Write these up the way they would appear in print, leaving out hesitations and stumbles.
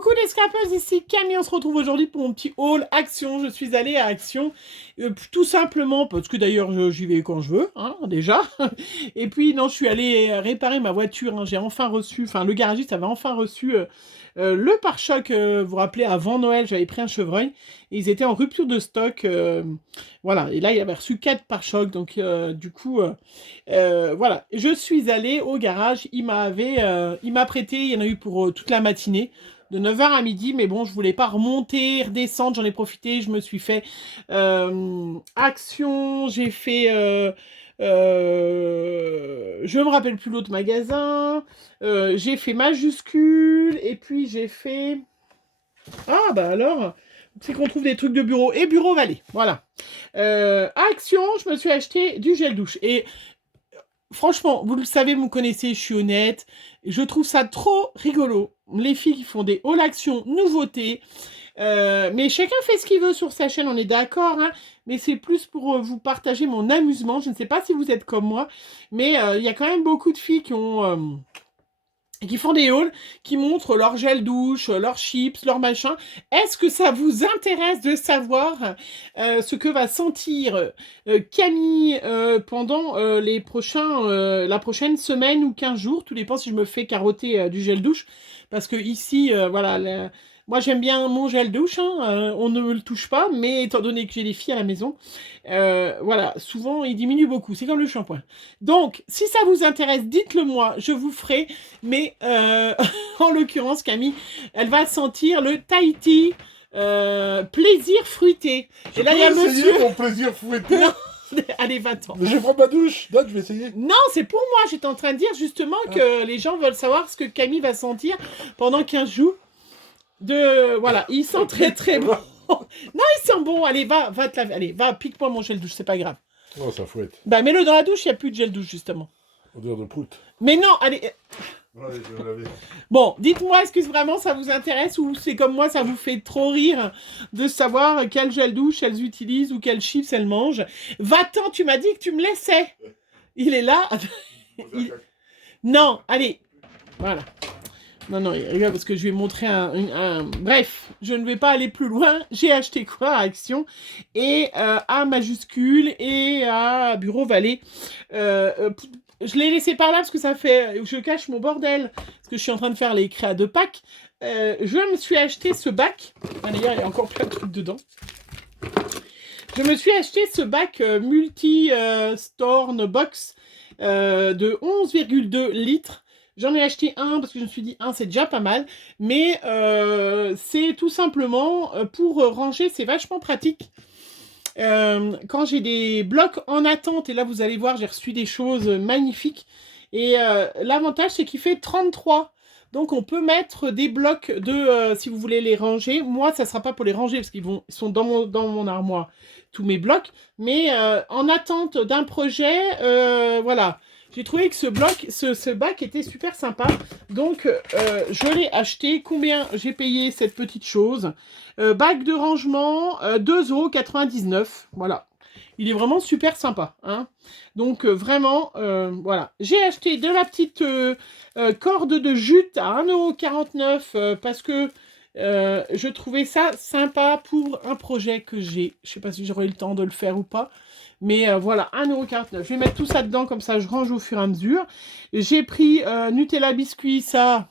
Coucou les scrapers, ici Camille, on se retrouve aujourd'hui pour mon petit haul Action. Je suis allée à Action, tout simplement, parce que d'ailleurs j'y vais quand je veux, hein, déjà. Et puis non, je suis allée réparer ma voiture, hein. J'ai enfin reçu, enfin le garagiste avait enfin reçu le pare-choc, vous vous rappelez, avant Noël, j'avais pris un Chevreuil, et ils étaient en rupture de stock, voilà, et là il avait reçu 4 pare-chocs, donc du coup, voilà, je suis allée au garage, il m'a prêté, il y en a eu pour toute la matinée, de 9h à midi, mais bon, je voulais pas remonter, redescendre, j'en ai profité, je me suis fait Action, j'ai fait... je me rappelle plus l'autre magasin, j'ai fait Majuscule, et puis j'ai fait... Ah, bah alors, c'est qu'on trouve des trucs de bureau, et Bureau Vallée, voilà. Action, je me suis acheté du gel douche, et franchement, vous le savez, vous me connaissez, je suis honnête. Je trouve ça trop rigolo. Les filles qui font des haul action nouveautés. Mais chacun fait ce qu'il veut sur sa chaîne, on est d'accord, hein. Mais c'est plus pour vous partager mon amusement. Je ne sais pas si vous êtes comme moi, mais il y a quand même beaucoup de filles qui font des hauls, qui montrent leur gel douche, leurs chips, leur machin. Est-ce que ça vous intéresse de savoir ce que va sentir Camille pendant la prochaine semaine ou 15 jours? Tout dépend si je me fais carotter du gel douche. Parce que ici, voilà, moi j'aime bien mon gel douche, hein, on ne me le touche pas, mais étant donné que j'ai des filles à la maison, voilà, souvent il diminue beaucoup, c'est comme le shampoing. Donc, si ça vous intéresse, dites-le moi, je vous ferai, mais en l'occurrence, Camille, elle va sentir le Tahiti plaisir fruité. Et là, il y a monsieur... mon plaisir fruité. Non. Allez, 20 ans. Mais je vais prendre ma douche. Là, je vais essayer. Non, c'est pour moi. J'étais en train de dire justement que les gens veulent savoir ce que Camille va sentir pendant 15 jours. Voilà, il sent très très bon. Non, il sent bon. Allez, va te laver. Allez, va, pique-moi mon gel douche, c'est pas grave. Oh, ça fouette. Bah, mets-le dans la douche, il n'y a plus de gel douche, justement. Odeur de prout. Mais non, allez. Allez, je vais laver. Bon, dites-moi, est-ce que vraiment ça vous intéresse ou c'est comme moi, ça vous fait trop rire de savoir quel gel douche elles utilisent ou quel chips elles mangent? Va-t'en, tu m'as dit que tu me laissais. Il est là. Non, allez. Voilà. Non, il rigole parce que je vais montrer Bref, je ne vais pas aller plus loin. J'ai acheté quoi à Action et à Majuscule et à Bureau Vallée. Je l'ai laissé par là parce que ça fait... Je cache mon bordel. Parce que je suis en train de faire les créas de Pâques. Je me suis acheté ce bac. Ah, d'ailleurs, il y a encore plein de trucs dedans. Je me suis acheté ce bac multi-storn box de 11,2 litres. J'en ai acheté un parce que je me suis dit, c'est déjà pas mal. Mais c'est tout simplement pour ranger, c'est vachement pratique. Quand j'ai des blocs en attente, et là vous allez voir, j'ai reçu des choses magnifiques. Et l'avantage, c'est qu'il fait 33. Donc on peut mettre des blocs si vous voulez les ranger. Moi, ça ne sera pas pour les ranger parce qu'ils sont dans mon armoire, tous mes blocs. Mais en attente d'un projet, voilà. J'ai trouvé que ce bac était super sympa. Donc, je l'ai acheté. Combien j'ai payé cette petite chose? Bac de rangement, 2,99 €. Voilà. Il est vraiment super sympa, hein. Donc, vraiment, voilà. J'ai acheté de la petite corde de jute à 1,49 € parce que je trouvais ça sympa pour un projet que j'ai. Je ne sais pas si j'aurai le temps de le faire ou pas. Mais voilà, 1,49 €. Je vais mettre tout ça dedans, comme ça je range au fur et à mesure. J'ai pris Nutella biscuit, ça...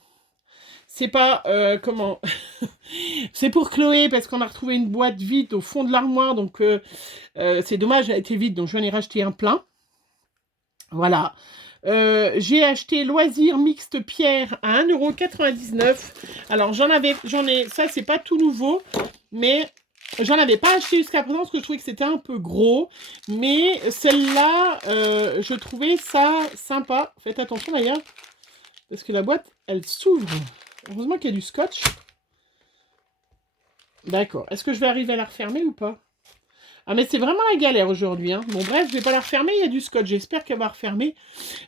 C'est pas... comment C'est pour Chloé, parce qu'on a retrouvé une boîte vide au fond de l'armoire. Donc, c'est dommage, elle a été vide. Donc, je vais en ai racheté un plein. Voilà. J'ai acheté Loisirs Mixte Pierre à 1,99 €. Alors, j'en ai... Ça, c'est pas tout nouveau. Mais... J'en avais pas acheté jusqu'à présent parce que je trouvais que c'était un peu gros. Mais celle-là, je trouvais ça sympa. Faites attention d'ailleurs. Parce que la boîte, elle s'ouvre. Heureusement qu'il y a du scotch. D'accord. Est-ce que je vais arriver à la refermer ou pas? Ah, mais c'est vraiment la galère aujourd'hui, hein. Bon, bref, je vais pas la refermer. Il y a du scotch. J'espère qu'elle va refermer.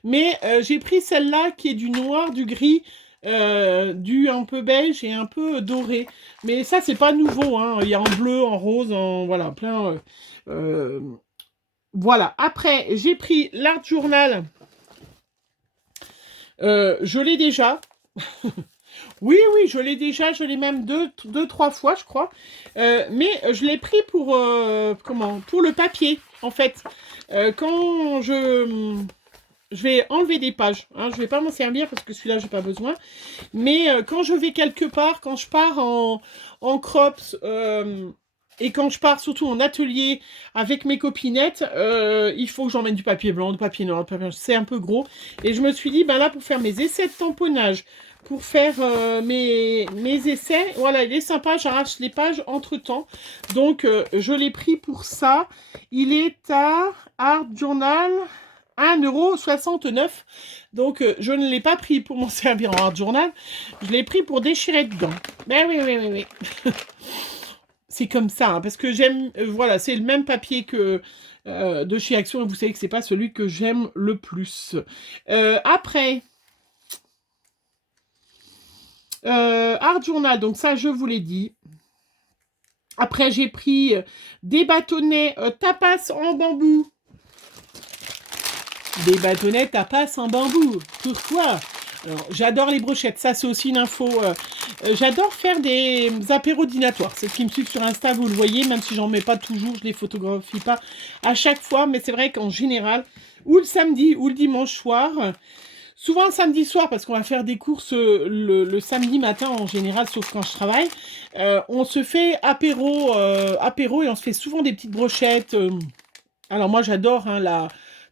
Mais j'ai pris celle-là qui est du noir, du gris... du un peu beige et un peu doré, mais ça c'est pas nouveau, hein. Il y a en bleu, en rose, en voilà, plein voilà. Après j'ai pris l'Art Journal, je l'ai déjà. Oui, oui, je l'ai déjà, je l'ai même deux, trois fois, je crois. Mais je l'ai pris pour, pour le papier, en fait. Quand je vais enlever des pages, hein, je vais pas m'en servir parce que celui-là, j'ai pas besoin. Mais quand je vais quelque part, quand je pars en crops, et quand je pars surtout en atelier avec mes copinettes, il faut que j'emmène du papier blanc, du papier noir, du papier blanc. C'est un peu gros. Et je me suis dit, ben là, pour faire mes essais de tamponnage, pour faire mes essais, voilà, il est sympa, j'arrache les pages entre-temps. Donc, je l'ai pris pour ça. Il est à Art Journal 1,69 €. Donc, je ne l'ai pas pris pour m'en servir en Art Journal. Je l'ai pris pour déchirer dedans. Ben oui, oui, oui, oui. C'est comme ça, hein, parce que j'aime... voilà, c'est le même papier que de chez Action, et vous savez que c'est pas celui que j'aime le plus. Après... Art Journal, donc ça, je vous l'ai dit. Après, j'ai pris des bâtonnets tapas en bambou. Des bâtonnets tapas en bambou. Pourquoi? Alors, j'adore les brochettes. Ça, c'est aussi une info. J'adore faire des apéros dînatoires. Ceux qui me suivent sur Insta, vous le voyez, même si j'en mets pas toujours, je les photographie pas à chaque fois. Mais c'est vrai qu'en général, ou le samedi ou le dimanche soir, souvent le samedi soir, parce qu'on va faire des courses le samedi matin en général, sauf quand je travaille, on se fait apéro et on se fait souvent des petites brochettes. Alors moi, j'adore la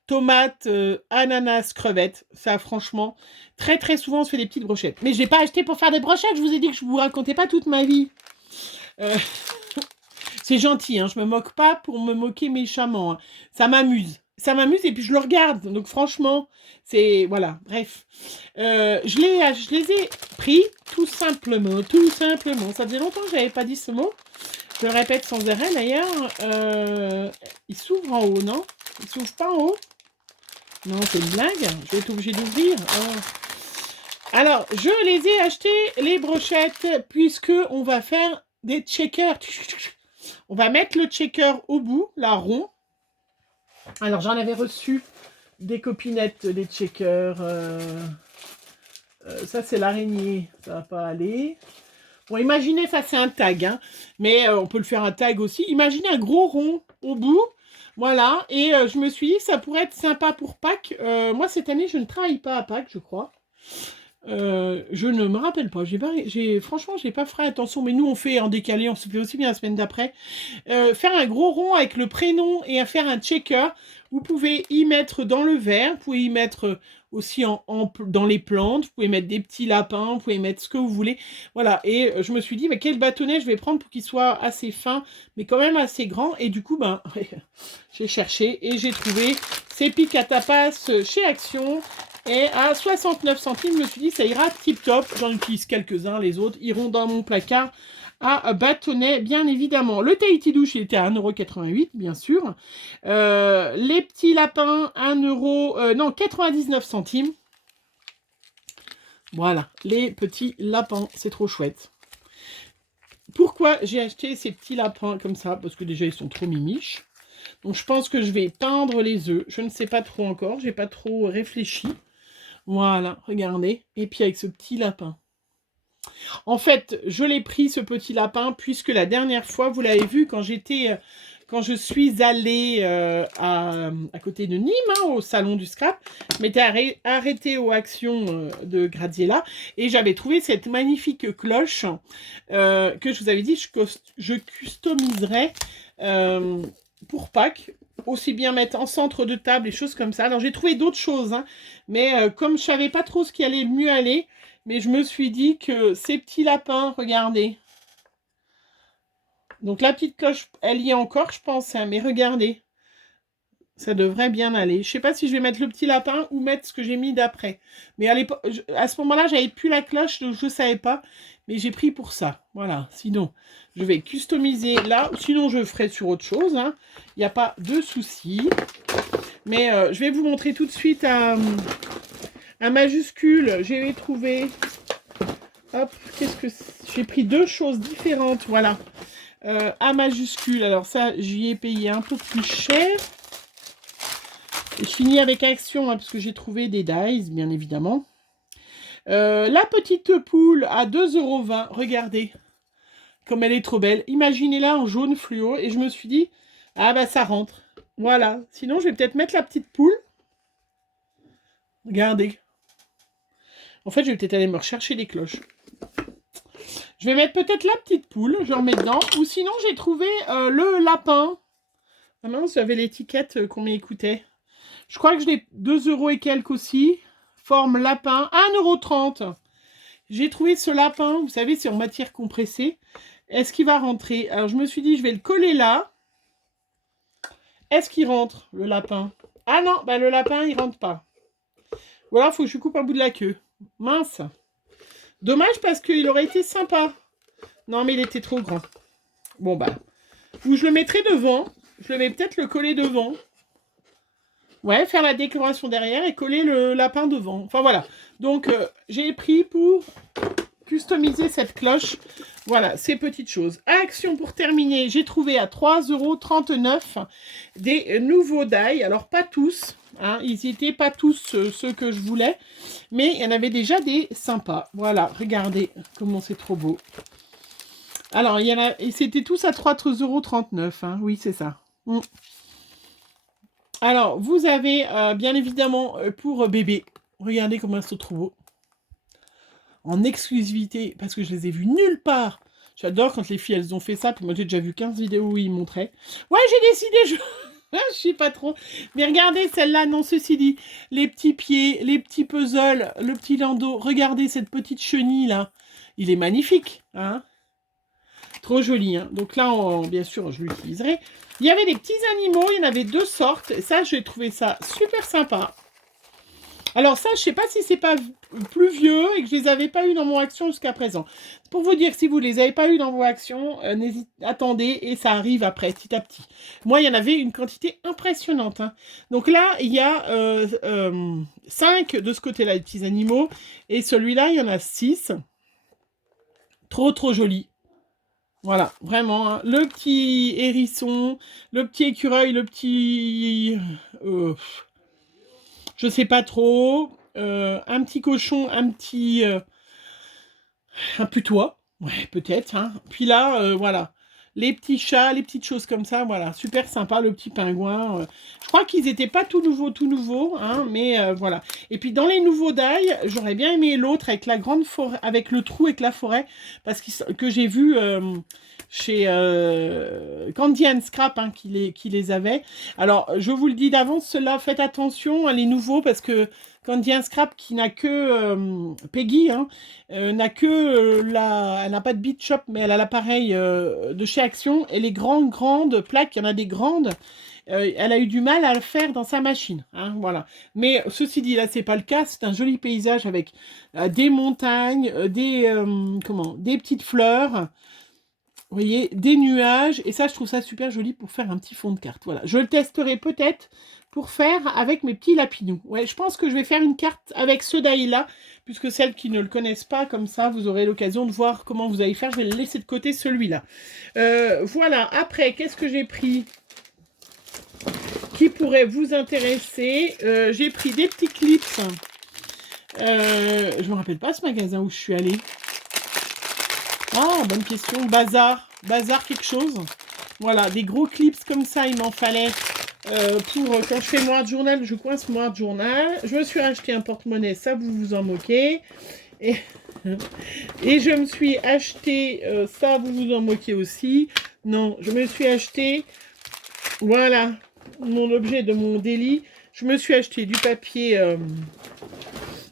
tomate, ananas, crevette. Ça, franchement, très très souvent, on se fait des petites brochettes. Mais je n'ai pas acheté pour faire des brochettes. Je vous ai dit que je ne vous racontais pas toute ma vie. C'est gentil, hein, je me moque pas pour me moquer méchamment. Hein. Ça m'amuse. Ça m'amuse et puis je le regarde. Donc franchement, c'est... Voilà, bref. Je les ai pris tout simplement. Tout simplement. Ça faisait longtemps que je n'avais pas dit ce mot. Je le répète sans arrêt d'ailleurs. Il s'ouvre en haut, non? Il s'ouvre pas en haut? Non, c'est une blague. Je vais être obligée d'ouvrir. Alors, je les ai achetés, les brochettes, puisque on va faire des checkers. On va mettre le checker au bout, là, rond. Alors, j'en avais reçu des copinettes, des checkers. Ça, c'est l'araignée. Ça va pas aller. Bon, imaginez, ça, c'est un tag. Hein, mais on peut le faire un tag aussi. Imaginez un gros rond au bout. Voilà. Et je me suis dit, ça pourrait être sympa pour Pâques. Moi, cette année, je ne travaille pas à Pâques, je crois. Je ne me rappelle pas. Franchement, j'ai pas fait attention. Mais nous, on fait en décalé. On se fait aussi bien la semaine d'après. Faire un gros rond avec le prénom et à faire un checker. Vous pouvez y mettre dans le verre. Vous pouvez y mettre aussi dans les plantes. Vous pouvez mettre des petits lapins. Vous pouvez mettre ce que vous voulez. Voilà. Et je me suis dit, mais quel bâtonnet je vais prendre pour qu'il soit assez fin, mais quand même assez grand. Et du coup, ben, j'ai cherché et j'ai trouvé ces pics à tapas chez Action. Et à 69 centimes, je me suis dit, ça ira tip top. J'en utilise quelques-uns, les autres iront dans mon placard à bâtonnet, bien évidemment. Le Tahiti douche, il était à 1,88 €, bien sûr. Les petits lapins, 99 centimes. Voilà, les petits lapins, c'est trop chouette. Pourquoi j'ai acheté ces petits lapins comme ça? Parce que déjà, ils sont trop mimiches. Donc, je pense que je vais peindre les œufs. Je ne sais pas trop encore, j'ai pas trop réfléchi. Voilà, regardez. Et puis avec ce petit lapin. En fait, je l'ai pris, ce petit lapin, puisque la dernière fois, vous l'avez vu, quand je suis allée à côté de Nîmes, hein, au salon du scrap, je m'étais arrêtée aux actions de Graziella, et j'avais trouvé cette magnifique cloche que je vous avais dit, je customiserais pour Pâques, aussi bien mettre en centre de table et choses comme ça. Alors j'ai trouvé d'autres choses, hein, mais comme je savais pas trop ce qui allait mieux aller, mais je me suis dit que ces petits lapins, regardez. Donc la petite cloche, elle y est encore, je pense, hein, mais regardez. Ça devrait bien aller. Je sais pas si je vais mettre le petit lapin ou mettre ce que j'ai mis d'après. Mais à ce moment-là, j'avais plus la cloche, donc je ne savais pas. Mais j'ai pris pour ça. Voilà. Sinon, je vais customiser là. Sinon, je ferai sur autre chose. Hein. Il n'y a pas de souci. Mais je vais vous montrer tout de suite un majuscule. J'ai trouvé... Hop, qu'est-ce que... J'ai pris deux choses différentes. Voilà. A majuscule. Alors ça, j'y ai payé un peu plus cher. Et je finis avec Action, hein, parce que j'ai trouvé des dies, bien évidemment. La petite poule à 2,20 €. Regardez comme elle est trop belle. Imaginez-la en jaune fluo. Et je me suis dit, ah bah ça rentre. Voilà. Sinon, je vais peut-être mettre la petite poule. Regardez. En fait, je vais peut-être aller me rechercher des cloches. Je vais mettre peut-être la petite poule. Je remets dedans. Ou sinon, j'ai trouvé le lapin. Ah mince, j'avais l'étiquette combien il coûtait. Je crois que je l'ai 2 € et quelques aussi. Forme lapin. 1,30 €. J'ai trouvé ce lapin. Vous savez, c'est en matière compressée. Est-ce qu'il va rentrer? Alors, je me suis dit, je vais le coller là. Est-ce qu'il rentre, le lapin? Ah non, bah le lapin, il rentre pas. Ou alors, il faut que je coupe un bout de la queue. Mince. Dommage parce qu'il aurait été sympa. Non, mais il était trop grand. Bon, bah. Ou je le mettrai devant. Je vais peut-être le coller devant. Ouais, faire la décoration derrière et coller le lapin devant. Enfin, voilà. Donc, j'ai pris pour customiser cette cloche. Voilà, ces petites choses. Action pour terminer, j'ai trouvé à 3,39 € des nouveaux die. Alors, pas tous. Hein, ils n'étaient pas tous ceux que je voulais. Mais il y en avait déjà des sympas. Voilà, regardez comment c'est trop beau. Alors, il y en a, et c'était tous à 3,39 €. Hein, oui, c'est ça. Alors, vous avez bien évidemment pour bébé. Regardez comment ils sont trop beaux. En exclusivité, parce que je les ai vus nulle part. J'adore quand les filles, elles ont fait ça. Puis moi, j'ai déjà vu 15 vidéos où ils montraient. Ouais, j'ai décidé, je sais pas trop. Mais regardez celle-là, non, ceci dit. Les petits pieds, les petits puzzles, le petit landau. Regardez cette petite chenille, là. Il est magnifique, hein. Trop joli, hein. Donc là, bien sûr, je l'utiliserai. Il y avait des petits animaux, il y en avait 2 sortes. Et ça, j'ai trouvé ça super sympa. Alors ça, je sais pas si c'est pas plus vieux et que je les avais pas eu dans mon action jusqu'à présent. Pour vous dire, si vous les avez pas eu dans vos actions, attendez et ça arrive après, petit à petit. Moi, il y en avait une quantité impressionnante. Hein. Donc là, il y a 5 de ce côté-là, les petits animaux. Et celui-là, il y en a 6. Trop, trop joli. Voilà, vraiment. Hein. Le petit hérisson, le petit écureuil, le petit... je sais pas trop. Un petit cochon, un petit... un putois. Ouais, peut-être. Hein. Puis là, voilà. Les petits chats, les petites choses comme ça, voilà. Super sympa, le petit pingouin. Je crois qu'ils n'étaient pas tout nouveau, hein, mais voilà. Et puis dans les nouveaux die, j'aurais bien aimé l'autre avec la grande forêt, avec le trou avec la forêt, parce que j'ai vu chez Candy and Scrap hein, qui les avait. Alors, je vous le dis d'avance, ceux-là, faites attention, hein, les nouveaux, parce que Candy and Scrap qui n'a que Peggy, hein, n'a que elle n'a pas de beat shop, mais elle a l'appareil de chez Action. Et les grandes plaques, il y en a des grandes. Elle a eu du mal à le faire dans sa machine. Hein, voilà. Mais ceci dit, là, c'est pas le cas. C'est un joli paysage avec des montagnes, des petites fleurs. Vous voyez, des nuages. Et ça, je trouve ça super joli pour faire un petit fond de carte. Voilà. Je le testerai peut-être pour faire avec mes petits lapinous. Ouais, je pense que je vais faire une carte avec ce die-là, puisque celles qui ne le connaissent pas, comme ça, vous aurez l'occasion de voir comment vous allez faire. Je vais le laisser de côté, celui-là. Voilà. Après, qu'est-ce que j'ai pris qui pourrait vous intéresser? J'ai pris des petits clips. Je ne me rappelle pas ce magasin où je suis allée. Ah, bonne question. Bazar quelque chose. Voilà, des gros clips comme ça, il m'en fallait pour quand je fais moi de journal, je coince moi de journal. Je me suis acheté un porte-monnaie, ça vous vous en moquez. Et je me suis acheté, ça vous vous en moquez aussi. Non, je me suis acheté, voilà, mon objet de mon délit. Je me suis acheté du papier,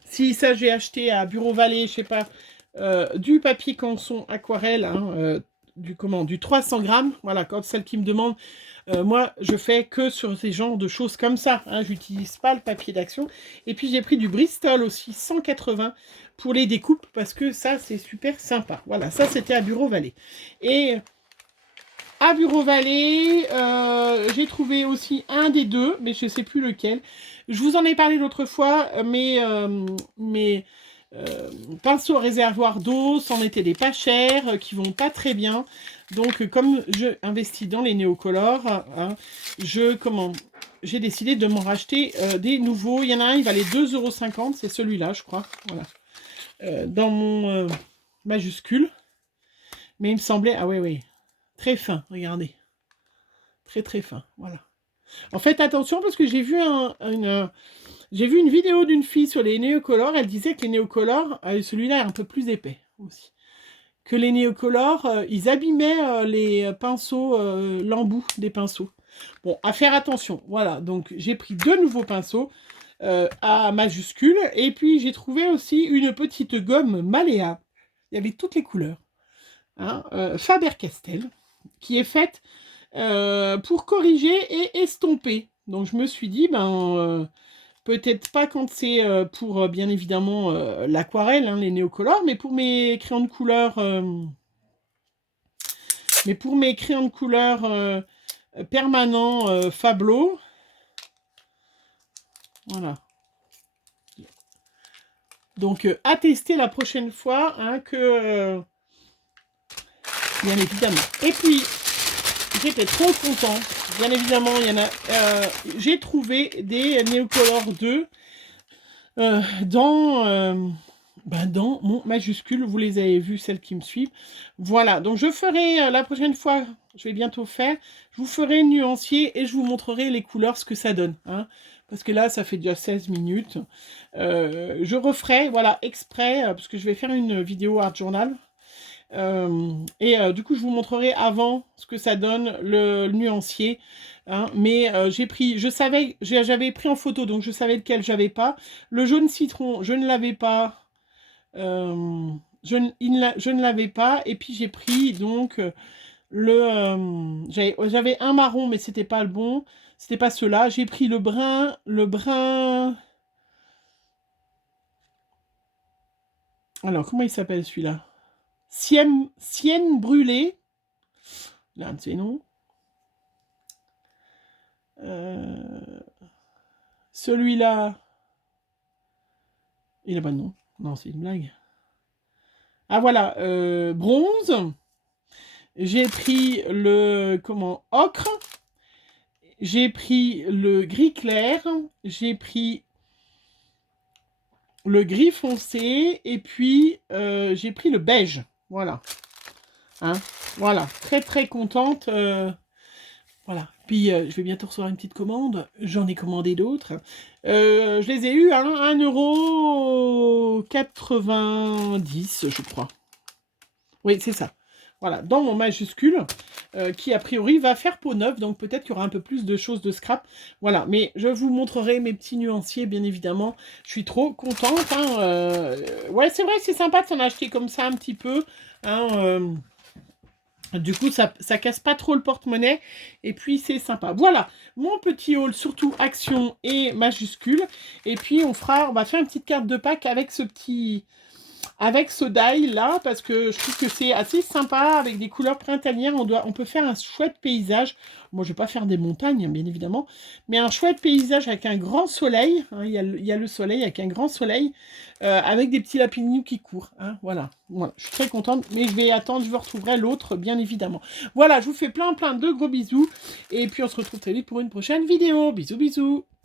si ça j'ai acheté à Bureau Vallée, je sais pas. Du papier canson aquarelle, hein, du 300 grammes. Voilà, quand celle qui me demande, moi, je fais que sur ces genres de choses comme ça. Hein, j'utilise pas le papier d'action. Et puis, j'ai pris du Bristol aussi, 180 pour les découpes, parce que ça, c'est super sympa. Voilà, ça, c'était à Bureau Vallée. Et à Bureau Vallée, j'ai trouvé aussi un des deux, mais je sais plus lequel. Je vous en ai parlé l'autre fois, mais pinceaux réservoir d'eau, c'en étaient des pas chers, qui vont pas très bien. Donc, comme je investis dans les néocolores, hein, j'ai décidé de m'en racheter des nouveaux. Il y en a un, il valait 2,50 €, c'est celui-là, je crois. Voilà. dans mon majuscule. Mais il me semblait... Ah oui, très fin, regardez. Très très fin, voilà. En fait, attention, parce que j'ai vu une vidéo d'une fille sur les néocolores. Elle disait que les néocolores, celui-là est un peu plus épais aussi. Que les néocolores, ils abîmaient les pinceaux, l'embout des pinceaux. Bon, à faire attention. Voilà, donc j'ai pris 2 nouveaux pinceaux à majuscule. Et puis j'ai trouvé aussi une petite gomme Maléa. Il y avait toutes les couleurs. Hein, Faber-Castell, qui est faite pour corriger et estomper. Donc je me suis dit, peut-être pas quand c'est pour, bien évidemment, l'aquarelle, hein, les néocolores, mais pour mes crayons de couleur... permanents Fablo. Voilà. Donc, à tester la prochaine fois, hein, que... bien évidemment. Et puis, j'étais trop contente. Bien évidemment, il y en a... j'ai trouvé des Neocolor 2 dans mon majuscule. Vous les avez vus, celles qui me suivent. Voilà, donc je ferai la prochaine fois, je vais bientôt faire, je vous ferai un nuancier et je vous montrerai les couleurs, ce que ça donne. Hein, parce que là, ça fait déjà 16 minutes. Je referai, voilà, exprès, parce que je vais faire une vidéo art journal. Du coup, je vous montrerai avant ce que ça donne, le nuancier. Hein, mais j'avais pris en photo, donc je savais lequel j'avais pas. Le jaune citron, je ne l'avais pas. Je ne l'avais pas. Et puis j'ai pris donc j'avais un marron, mais c'était pas le bon. C'était pas cela. J'ai pris le brun. Alors, comment il s'appelle celui-là? Sienne brûlée. Là, c'est non. Celui-là. Il a pas de nom. Non, c'est une blague. Ah voilà, bronze. J'ai pris le ocre. J'ai pris le gris clair. J'ai pris le gris foncé. Et puis j'ai pris le beige. Voilà. Hein, voilà. Très très contente. Voilà. Puis, je vais bientôt recevoir une petite commande. J'en ai commandé d'autres. Je les ai eus à 1,90 €, je crois. Oui, c'est ça. Voilà, dans mon majuscule, qui a priori va faire peau neuve, donc peut-être qu'il y aura un peu plus de choses de scrap. Voilà, mais je vous montrerai mes petits nuanciers, bien évidemment. Je suis trop contente. Hein, ouais, c'est vrai que c'est sympa de s'en acheter comme ça un petit peu. Hein, du coup, ça casse pas trop le porte-monnaie. Et puis, c'est sympa. Voilà, mon petit haul, surtout action et majuscule. Et puis, on va faire une petite carte de Pâques avec ce die là, parce que je trouve que c'est assez sympa, avec des couleurs printanières. On peut faire un chouette paysage. Moi, je vais pas faire des montagnes, bien évidemment, mais un chouette paysage avec un grand soleil. Hein, il y a le soleil avec un grand soleil, avec des petits lapinous qui courent. Hein, voilà, je suis très contente, mais je vais attendre, je vous retrouverai l'autre, bien évidemment. Voilà, je vous fais plein de gros bisous, et puis on se retrouve très vite pour une prochaine vidéo. Bisous, bisous.